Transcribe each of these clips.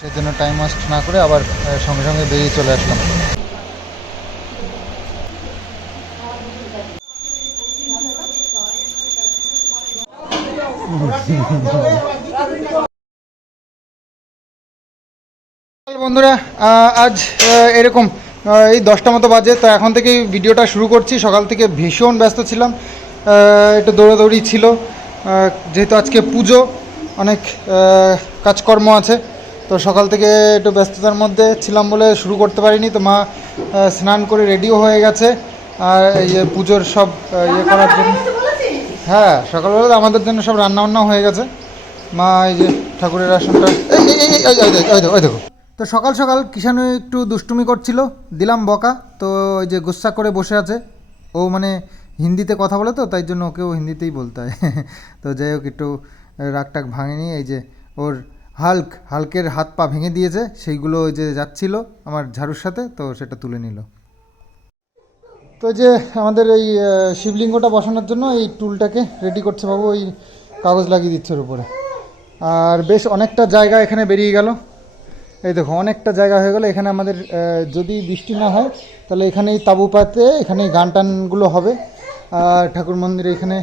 সেই জন্য time waste না করে আবার সঙ্গে সঙ্গে বেরিয়ে চলে আসলাম। বন্ধুরা আজ এরকম এই দশটা মতো বাজে, তো এখন থেকেই ভিডিওটা শুরু করছি। সকাল থেকে ভীষণ ব্যস্ত ছিলাম একটু দৌড়াদৌড়ি ছিল যেহেতু আজকে পুজো, অনেক কাজকর্ম আছে। তো সকাল থেকে একটু ব্যস্ততার মধ্যে ছিলাম বলে শুরু করতে পারিনি। তো মা স্নান করে রেডিও হয়ে গেছে। আর এই যে পুজোর সব ইয়ে করার জন্য হ্যাঁ সকালবেলা আমাদের জন্য সব রান্না বান্না হয়ে গেছে। মা এই যে ঠাকুরের আসনটা ওই দেখো, তো সকাল সকাল কিষানু একটু দুষ্টুমি করছিল দিলাম বকা। তো ওই যে গুস্সা করে বসে আছে। ও মানে হিন্দিতে কথা বলে তো তাই জন্য ওকেও হিন্দিতেই বলতে হয়। তো যাই হোক একটু রাগ টাগ ভাঙেনি। এই যে ওর হাল্ক, হালকের হাত পা ভেঙে দিয়েছে, সেইগুলো ওই যে যাচ্ছিল আমার ঝাড়ুর সাথে, তো সেটা তুলে নিল। তো যে আমাদের এই শিবলিঙ্গটা বসানোর জন্য এই টুলটাকে রেডি করছে বাবু, ওই কাগজ লাগিয়ে দিচ্ছে ওর উপরে। আর বেশ অনেকটা জায়গা এখানে বেরিয়ে গেল। এই দেখো, অনেকটা জায়গা হয়ে গেল। এখানে আমাদের যদি বৃষ্টি না হয়, তাহলে এখানে তাবু পাতে এখানে গান টানগুলো হবে। আর ঠাকুর মন্দিরে এখানে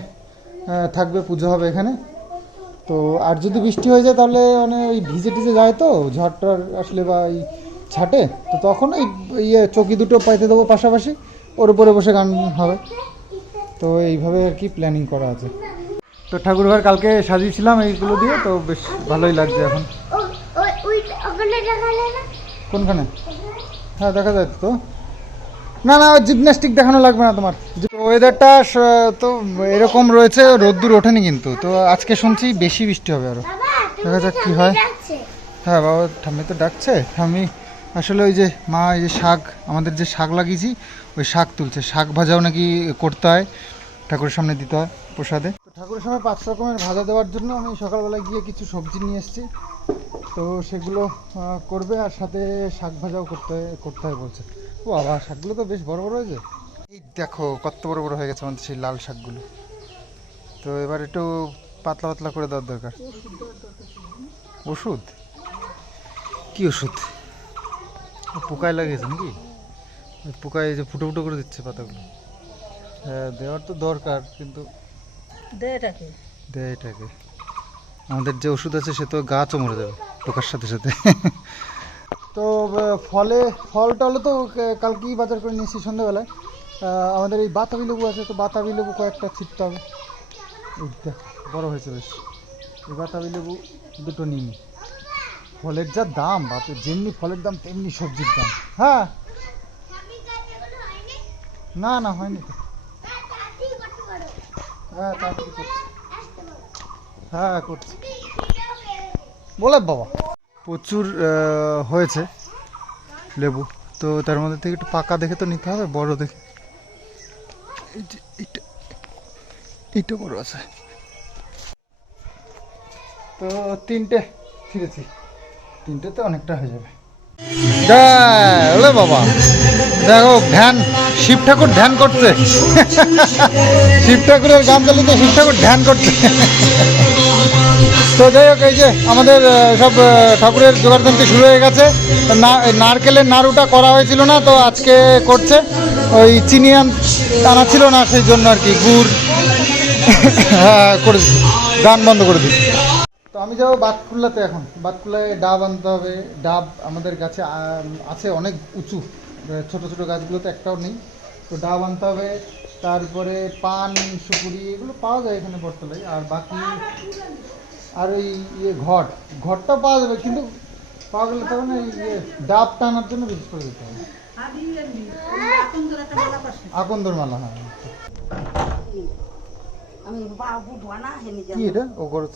থাকবে, পুজো হবে এখানে। তো আর যদি বৃষ্টি হয়ে যায় তাহলে মানে ওই ভিজে টিজে যায় তো ঝড় টর আসলে বা এই ছাটে তো তখন ওই ইয়ে চকি দুটো পাইতে দেবো পাশাপাশি ওর উপরে বসে গান হবে। তো এইভাবে আর কি প্ল্যানিং করা আছে। তো ঠাকুরঘর কালকে সাজিয়েছিলাম এইগুলো দিয়ে তো বেশ ভালোই লাগছে এখন? কোনখানে? হ্যাঁ দেখা যায় তো। না না জিমন্যাস্টিক দেখানো লাগবে না তোমার। ওয়েদারটা তো এরকম রয়েছে রোদ্দুর ওঠেনি কিন্তু। তো আজকে শুনছি বেশি বৃষ্টি হবে আরও। দেখা যাক কি হয়। হ্যাঁ বাবা ঠাম্মি তো ডাকছে। ঠাম্মি আসলে ওই যে মা এই যে শাক আমাদের যে শাক লাগিয়েছি ওই শাক তুলছে। শাক ভাজাও নাকি করতে হয় ঠাকুরের সামনে দিতে হয় প্রসাদে। তো ঠাকুরের সামনে পাঁচ রকমের ভাজা দেওয়ার জন্য আমি সকালবেলা গিয়ে কিছু সবজি নিয়ে এসেছি। তো সেগুলো করবে আর সাথে শাক ভাজাও করতে করতে হয় বলছে। ও বাবা শাকগুলো তো বেশ বড় বড় হয়েছে। এই দেখো কত বড় বড় হয়ে গেছে আমাদের সেই লাল শাকগুলো। তো এবার একটু পাতলা পাতলা করে দেওয়ার দরকার। ওষুধ? কি ওষুধ? পোকায় লাগিয়েছে নাকি? পোকায় যে ফুটো ফুটো করে দিচ্ছে পাতাগুলো। হ্যাঁ দেওয়ার তো দরকার কিন্তু দেটাকে দেয় এটাকে। আমাদের যে ওষুধ আছে সে তো গাছও মরে যাবে পোকার সাথে সাথে। তো ফলে ফল টলে তো কালকেই বাজার করে নিয়েছি সন্ধ্যাবেলায়। আমাদের এই বাতাবি লেবু আছে, তো বাতাবি লেবু কয়েকটা ছিটতে হবে। দেখ, বড় হয়েছে বেশ। এই বাতাবি লেবু দুটো নিই ফলের যা দাম, বাপরে, যেমনি ফলের দাম, তেমনি সবজির দাম। হ্যাঁ? না না, হয়নি তো। হ্যাঁ করছি। হ্যাঁ করছি। বলে বাবা। প্রচুর হয়েছে লেবু। তো তার মধ্যে থেকে একটু পাকা দেখে তো নিতে হবে, বড় দেখে। এইটা বড় আছে। তো তিনটে ছিঁড়েছি তিনটেতে অনেকটা হয়ে যাবে। ওলে বাবা। দেখো, ধ্যান, শিব ঠাকুর ধ্যান করছে। শিব ঠাকুরের গান চালিয়ে শিব ঠাকুর ধ্যান করছে। তো যাই হোক, এই যে আমাদের সব ঠাকুরের জোগাড়যন্ত্র শুরু হয়ে গেছে। না নারকেলের নাড়ুটা করা হয়েছিল না, তো আজকে করছে। ওই চিনি আন- ছিল না, সেই জন্য আর কি, গুড়। হ্যাঁ করে গান বন্ধ করে দিচ্ছি। তো আমি যাব বাতকুল্লাতে এখন। বাতকুল্লায় ডাব আনতে হবে। ডাব আমাদের গাছে আছে অনেক উঁচু। ছোট ছোট গাছগুলোতে একটাও নেই। তো ডাব আনতে হবে। তারপরে পান, সুপুরি, এগুলো পাওয়া যায় এখানে বটতলায়। আর বাকি আর ওই ইয়ে ঘট, ঘটটা পাওয়া যাবে, কিন্তু পাওয়া গেলে তখন এই ইয়ে ডাব টানার জন্য বিশেষ করে দিতে হবে। আকন্দর মালা হ্যাঁ ও করছ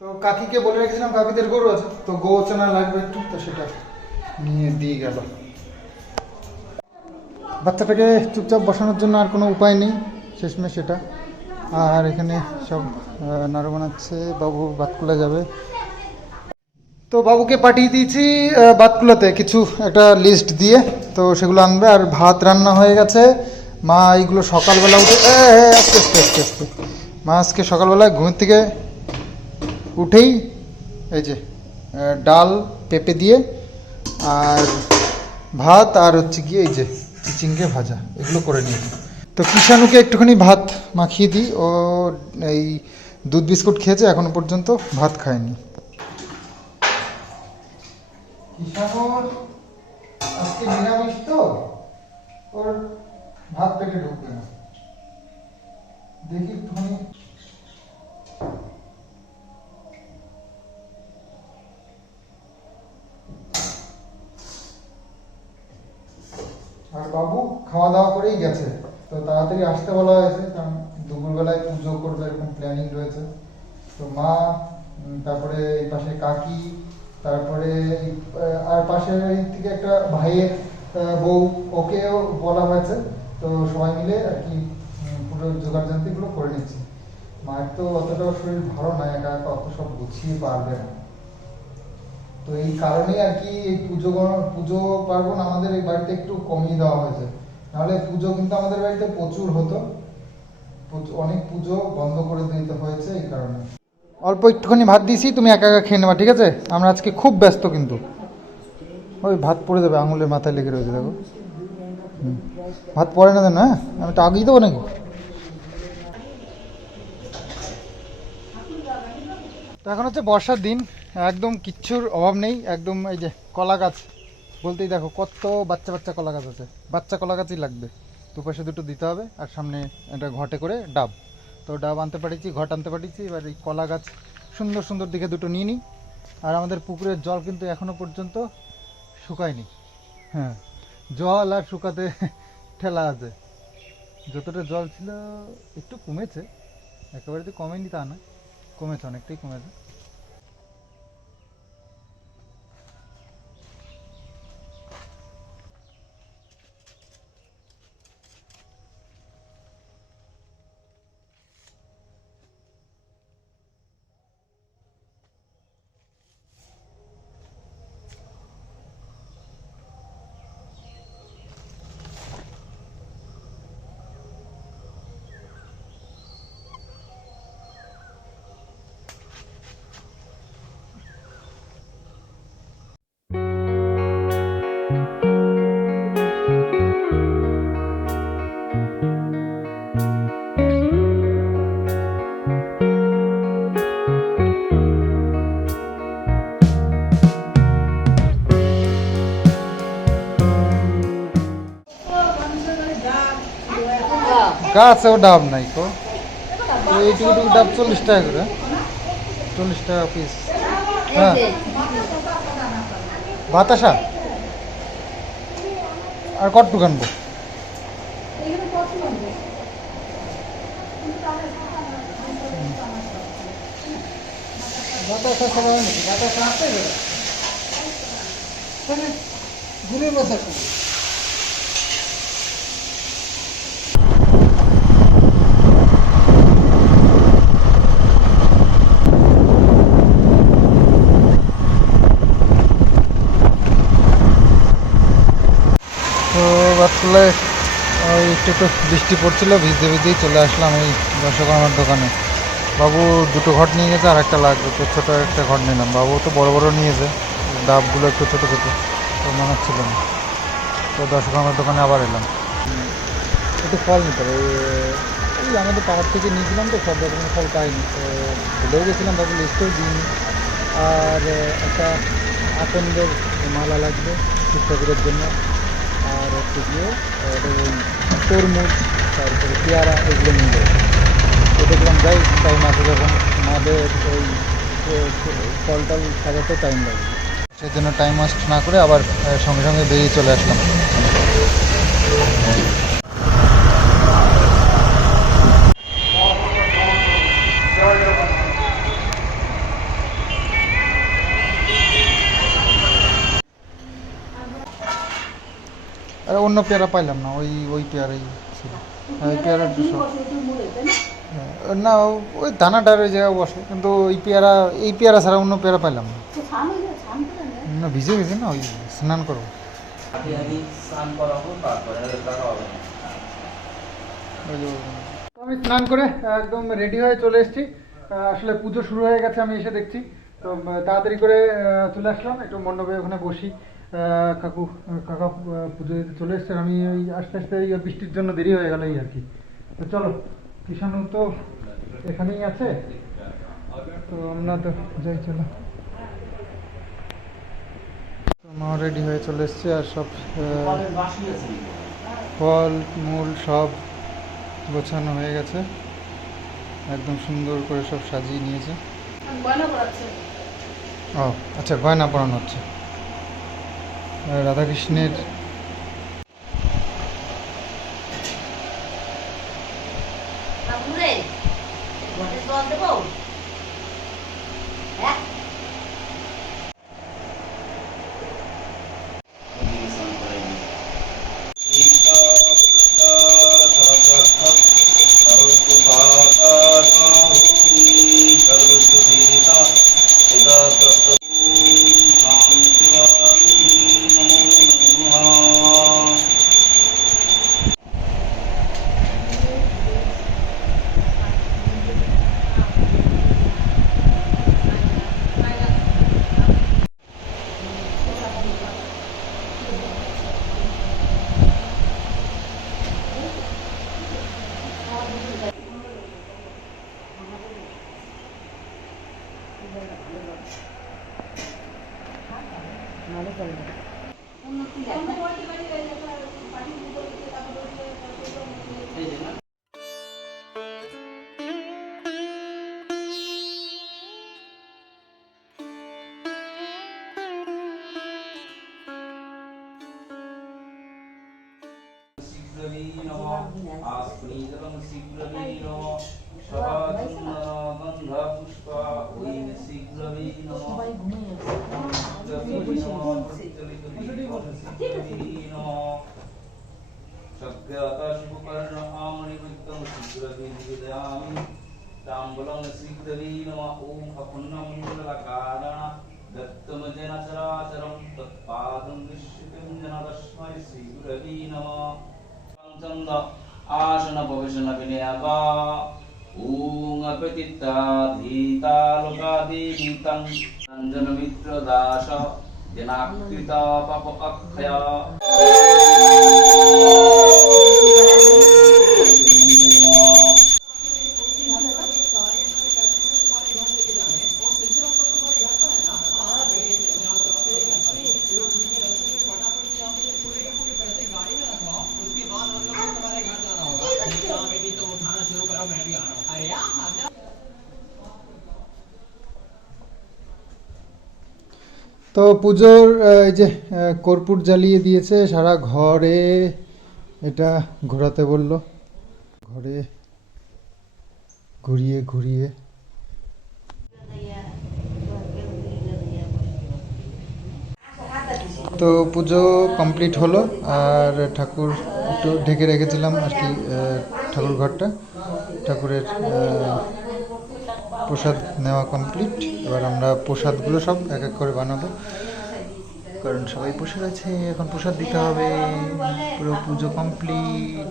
তো কাকিকে বলে রেখেছিলাম, কাকিদের গরু আছে, তো গোচনা লাগবে একটু, তো সেটা নিয়ে দিয়ে গেল। বাচ্চাটাকে চুপচাপ বসানোর জন্য আর কোনো উপায় নেই। শেষমেশ সেটা আর এখানে সব নাড়ু বানাচ্ছে বাবু বাতকুলা যাবে। তো বাবুকে পাঠিয়ে দিয়েছি বাতকুলাতে কিছু একটা লিস্ট দিয়ে। তো সেগুলো আনবে, আর ভাত রান্না হয়ে গেছে। মা এইগুলো সকালবেলা উঠে আস্তে আস্তে আস্তে আস্তে। মা আজকে সকালবেলায় ঘুমের থেকে উঠেই এই যে ডাল, পেঁপে দিয়ে, আর ভাত, আর হচ্ছে গিয়ে এই যে, চিচিঙ্গে ভাজা, এগুলো করে নিয়েছি। তো কিষানুকে একটুখানি ভাত মাখিয়ে দিই। ও এই দুধ বিস্কুট খেয়েছে, এখনও পর্যন্ত ভাত খায়নি। আজকে তো, ওর ভাত দেখি আর বাবু খাওয়া দাওয়া করেই গেছে। তো তাড়াতাড়ি আসতে বলা হয়েছে, কারণ দুপুরবেলায় পুজো করবে, এরকম প্ল্যানিং রয়েছে। তো মা তারপরে এই পাশে কাকি, তারপরে আর পাশের থেকে একটা ভাইয়ের বউ, ওকেও বলা হয়েছে। তো সবাই মিলে আর কি পুরো জোগাড় জান্তিগুলো করে নিচ্ছি। মায়ের তো অতটাও শরীর ভালো না, একা একা অত সব গুছিয়ে পারবে না। তো এই কারণেই আর কি এই পুজো পুজো পার্বণ আমাদের এই বাড়িতে একটু কমিয়ে দেওয়া হয়েছে। নাহলে পুজো কিন্তু আমাদের বাড়িতে প্রচুর হতো। অনেক পুজো বন্ধ করে দিতে হয়েছে এই কারণে। অল্প একটুখানি ভাত দিয়েছি, তুমি একা একা খেয়ে নেবা, ঠিক আছে? আমরা আজকে খুব ব্যস্ত কিন্তু। ওই ভাত পড়ে যাবে, আঙুলের মাথায় লেগে রয়েছে, দেখো। ভাত পড়ে না দেন হ্যাঁ? আমি তো আগেই দেবো নাকি? এখন হচ্ছে বর্ষার দিন, একদম কিচ্ছুর অভাব নেই, একদম এই যে কলা গাছ। বলতেই দেখো, কত বাচ্চা বাচ্চা কলা গাছ আছে। বাচ্চা কলা গাছই লাগবে। দুপাশে দুটো দিতে হবে, আর সামনে একটা ঘটে করে ডাব। তো ডাব আনতে পারিছি ঘট আনতে পারিছি এবার এই কলা গাছ সুন্দর সুন্দর দিকে দুটো নিয়ে নিই। আর আমাদের পুকুরের জল কিন্তু এখনও পর্যন্ত শুকায়নি। হ্যাঁ জল আর শুকাতে ঠেলা আছে। যতটা জল ছিল, একটু কমেছে। একেবারে তো কমেনি তা না, কমেছে, অনেকটাই কমেছে। গাছেও ডাব নাই কো। তো এইটুকু ডাব চল্লিশ টাকা করে। চল্লিশ টাকা পিস হ্যাঁ। বাতাসা? আর কটটুক আনব? বাতাসা নাকি বাতাসা আছে? ঘুরে বাতাসা তো রাত্রে ওই একটু একটু বৃষ্টি পড়ছিল, ভিজতে ভিজতেই চলে আসলাম এই দর্শকর্মার দোকানে। বাবু দুটো ঘট নিয়ে গেছে, আর একটা লাগবে, তো ছোটো একটা ঘট নিলাম। বাবু তো বড় বড় নিয়েছে, ডাবগুলো একটু ছোটো ছোটো, তো মনে হচ্ছিল না। তো দর্শকর্মার দোকানে আবার এলাম। একটু ফল নিতে হবে, এই- আমাদের পাহাড় থেকে নিয়েছিলাম তো, সব রকমের ফল পাইনি, তো ভুলেও গেছিলাম, বাবু লিস্টেও দিইনি। আর, একটা আকন্দের মালা লাগবে শিব ঠাকুরের জন্য। আহ, ওই তরমুজ তারপরে পেয়ারা এগুলো নিয়ে যাই তো দেখলাম যাই তাই মাঠে যখন আমাদের ওই ফল টল সাজাতে টাইম লাগে সেই জন্য টাইম ওয়েস্ট না করে আবার সঙ্গে সঙ্গে বেরিয়ে চলে আসলাম। অন্য পেয়ারা পাইলাম না ওই ওই পেয়ারাই ছিল। ওই পেয়ারা দুশো। হ্যাঁ, না ওই দানাটার ওই জায়গায় বসে কিন্তু ওই পেয়ারা এই পেয়ারা ছাড়া অন্য পেয়ারা পাইলাম না। না। ভিজে গেছে না ওই স্নান করব। আগে আগে স্নান করাবো তারপরে দেখা হবে ওই যে- তো আমি স্নান করে একদম রেডি হয়ে চলে এসেছি। আসলে পুজো শুরু হয়ে গেছে আমি এসে দেখছি। তো তাড়াতাড়ি করে চলে আসলাম একটু মণ্ডপে ওখানে বসি। কাকু কাকা পুজো দিতে চলে এসছে আমি ওই আস্তে আস্তে এই বৃষ্টির জন্য দেরি হয়ে গেল এই আর কি। তো চলো কিষাণু তো এখানেই আছে। তো আমরা তো যাই চলো। মা রেডি হয়ে চলে এসছে আর সব ফল মূল সব গোছানো হয়ে গেছে। একদম সুন্দর করে সব সাজিয়ে নিয়েছে। ও আচ্ছা গয়না পরানো হচ্ছে। রাধাকৃষ্ণের পঞ্চন্দ আসন প্রবেশন বিনয়াগ ওং অপতিত্তা ধীতা লোকাদিনীতং রঞ্জন মিত্র দাস অক্ষয় পুজোর এই যে কর্পূর জ্বালিয়ে দিয়েছে সারা ঘরে। এটা ঘোরাতে বলল। ঘরে ঘুরিয়ে ঘুরিয়ে। তো পুজো কমপ্লিট হলো, আর ঠাকুর একটু ঢেকে রেখেছিলাম আর কি ঠাকুর ঘরটা ঠাকুরের প্রসাদ নেওয়া কমপ্লিট এবার আমরা প্রসাদগুলো সব এক এক করে বানাবো। কারণ সবাই বসে আছে এখন প্রসাদ দিতে হবে। পুরো পুজো কমপ্লিট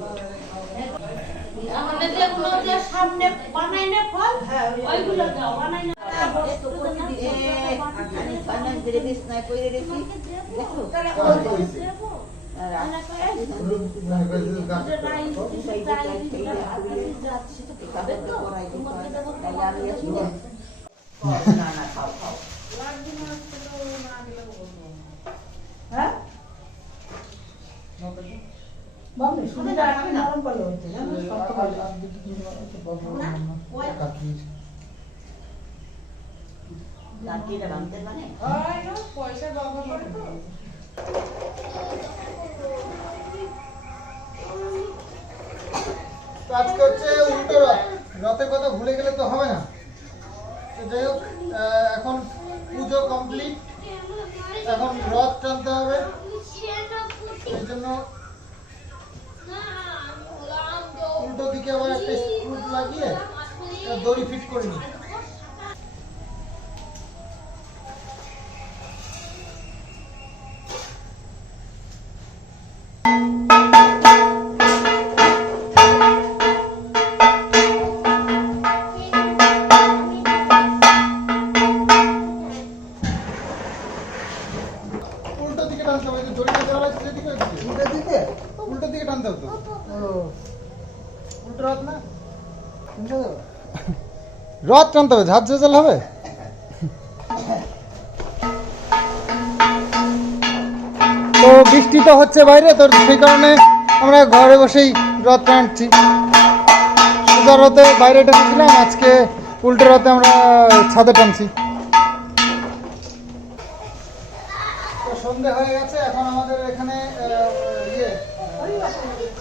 আমাদের সামনে বানাই না ফল ওইগুলো দাও বানাই না পয়সা দরকার করে তো আজকে হচ্ছে উল্টো রথ রথের কথা ভুলে গেলে তো হবে না। তো যাই হোক এখন পুজো কমপ্লিট এখন রথ টানতে হবে। এই জন্য উল্টো দিকে আবার একটা স্ক্রু লাগিয়ে দড়ি ফিট করে নিই। রথ টানতে হবে, ঝাঁপ ঝাঁচাল হবে? তো বৃষ্টি তো হচ্ছে বাইরে, তো সেই কারণে আমরা ঘরে বসেই রথ টানছি। সোজা রথে বাইরে টানছিলাম, আজকে উল্টো রথে আমরা ছাদে টানছি। সন্ধে হয়ে গেছে, এখন আমাদের এখানে ইয়ে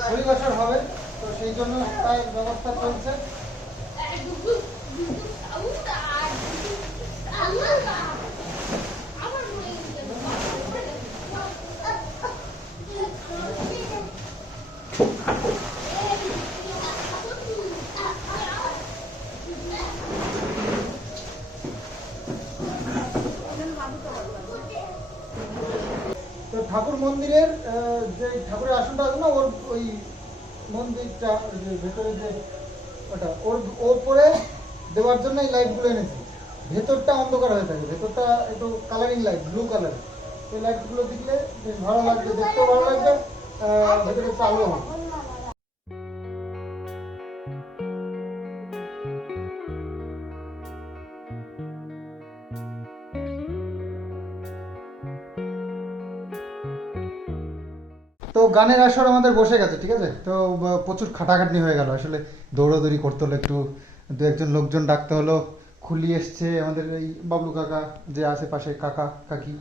পরিবেশন হবে, তো সেই জন্য তাই ব্যবস্থা চলছে। ঠাকুর মন্দিরের যে ঠাকুরের আসনটা আছে না, ওর ওই মন্দিরটা ভেতরে যে ওটা, ওর ওপরে দেওয়ার জন্য এই লাইটগুলো এনেছি। ভেতরটা অন্ধকার হয়ে থাকে, ভেতরটা একটু কালারিং লাইট ব্লু কালার এই লাইটগুলো দিলে ভালো লাগবে, দেখতেও ভালো লাগবে ভেতরে চালু হবে। তো গানের আসর আমাদের বসে গেছে, ঠিক আছে? তো প্রচুর খাটাখাটনি হয়ে গেল। আসলে দৌড়াদৌড়ি করতে হলো একটু দু একজন লোকজন ডাকতে হলো, খুলি এসছে আমাদের এই বাবলু কাকা যে আছে পাশে, কাকা, কাকি।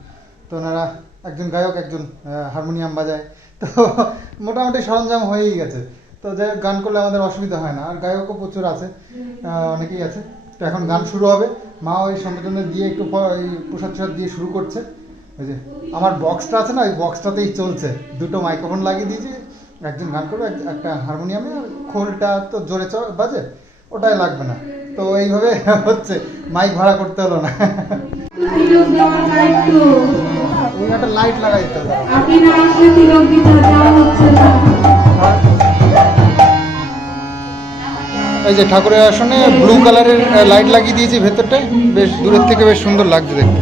তো ওনারা একজন গায়ক, একজন হারমোনিয়াম বাজায়। তো মোটামুটি সরঞ্জাম হয়েই গেছে। তো যাই গান করলে আমাদের অসুবিধা হয় না। আর গায়কও প্রচুর আছে অনেকেই আছে। তো এখন গান শুরু হবে। মা ওই সঙ্গে দিয়ে একটু প্রসাদ টসাদ দিয়ে শুরু করছে। ওই যে, আমার বক্সটা আছে না, ওই বক্সটাতেই চলছে। দুটো মাইক্রোফোন লাগিয়ে দিয়েছি। একজন গান করবে একটা হারমোনিয়ামে। খোলটা তো জোরে বাজে। ওটাই লাগবে না। তো এইভাবে হচ্ছে মাইক ভাড়া করতে হলো না। একটা লাইট লাগাই দিতে হবে। আপনি না আসলে তিলক দিতে হচ্ছে এই যে ঠাকুরের আসনে ব্লু কালারের লাইট লাগিয়ে দিয়েছি ভেতরটায় বেশ দূরের থেকে বেশ সুন্দর লাগছে দেখতে।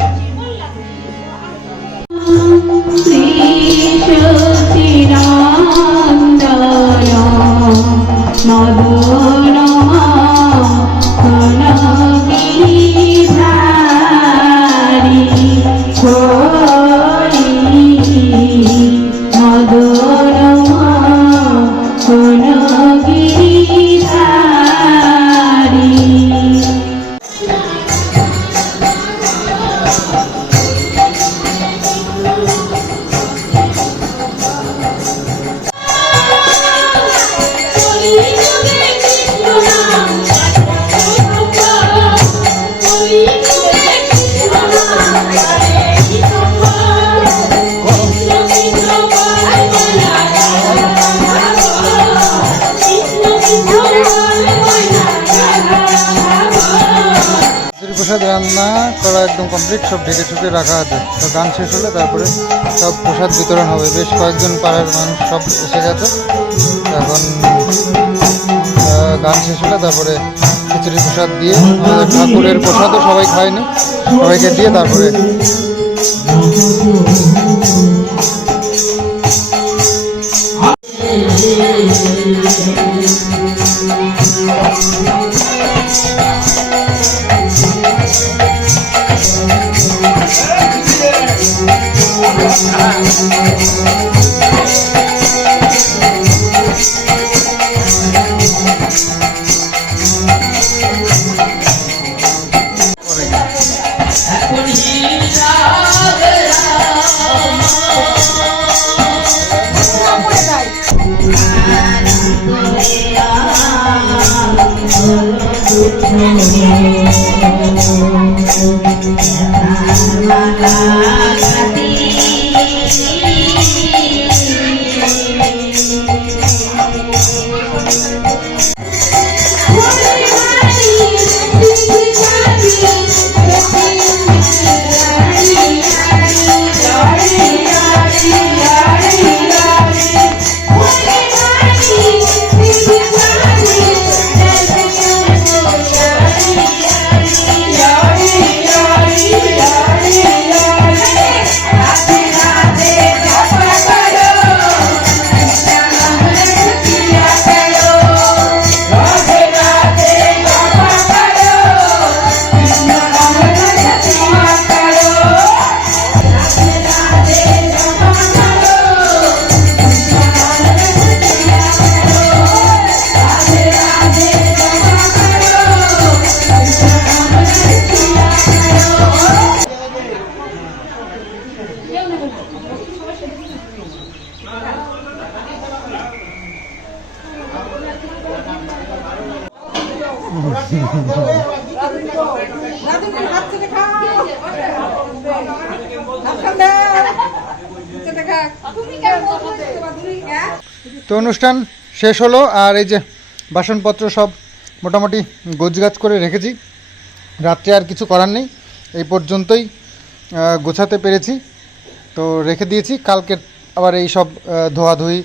করা একদম কমপ্লিট সব ঢেকে ছুকে রাখা আছে। তো গান শেষ হলে তারপরে সব প্রসাদ বিতরণ হবে। বেশ কয়েকজন পাড়ার মানুষ সব এসে গেছে। এখন গান শেষ হলে তারপরে খিচুড়ি প্রসাদ দিয়ে আমাদের ঠাকুরের প্রসাদও সবাই খায়নি। সবাইকে দিয়ে তারপরে অনুষ্ঠান শেষ হলো আর এই যে বাসনপত্র সব মোটামুটি গোছগাছ করে রেখেছি। রাত্রে আর কিছু করার নেই। এই পর্যন্তই গোছাতে পেরেছি। তো রেখে দিয়েছি। কালকে আবার এই সব ধোয়াধুয়ি,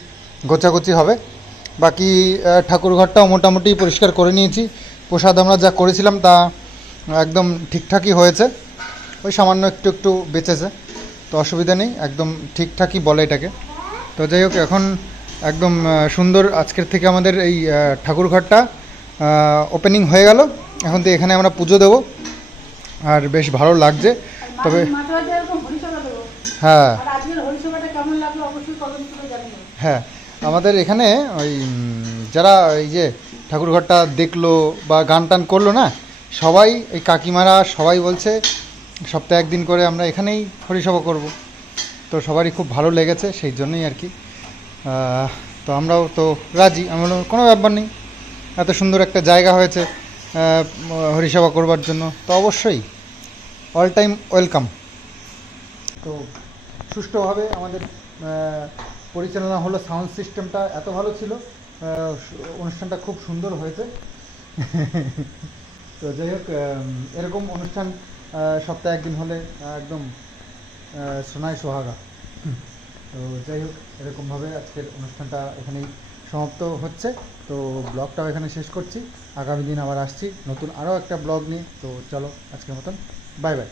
গোছাগুছি হবে। বাকি ঠাকুরঘরটাও মোটামুটি পরিষ্কার করে নিয়েছি। প্রসাদ আমরা যা করেছিলাম তা একদম ঠিকঠাকই হয়েছে। ওই সামান্য একটু একটু বেঁচেছে। তো অসুবিধা নেই, একদম ঠিকঠাকই বলে এটাকে। তো যাই হোক, এখন একদম সুন্দর আজকের থেকে আমাদের এই ঠাকুরঘরটা ওপেনিং হয়ে গেল। এখন তো এখানে আমরা পুজো দেবো। আর বেশ ভালো লাগছে। তবে হ্যাঁ। হ্যাঁ আমাদের এখানে ওই যারা এই যে ঠাকুরঘরটা দেখল বা গান টান করল না সবাই এই কাকিমারা সবাই বলছে সপ্তাহে একদিন করে আমরা এখানেই হরিসভা করব। তো সবারই খুব ভালো লেগেছে সেই জন্যই আর কি। তো আমরাও তো রাজি। আমি বললাম কোনো ব্যাপার নেই। এত সুন্দর একটা জায়গা হয়েছে আহ, হরিসভা করবার জন্য। তো অবশ্যই অল টাইম ওয়েলকাম তো সুষ্ঠুভাবে আমাদের পরিচালনা হলো সাউন্ড সিস্টেমটা এত ভালো ছিল অনুষ্ঠানটা খুব সুন্দর হয়েছে। তো যাই হোক এরকম অনুষ্ঠান সপ্তাহে একদিন হলে একদম সোনায় সোহাগা। তো যাই হোক এরকমভাবে আজকের অনুষ্ঠানটা এখানেই সমাপ্ত হচ্ছে। তো ব্লগটাও এখানে শেষ করছি। আগামী দিন আবার আসছি নতুন আরও একটা ব্লগ নিয়ে। তো চলো আজকের মতন, বাই বাই।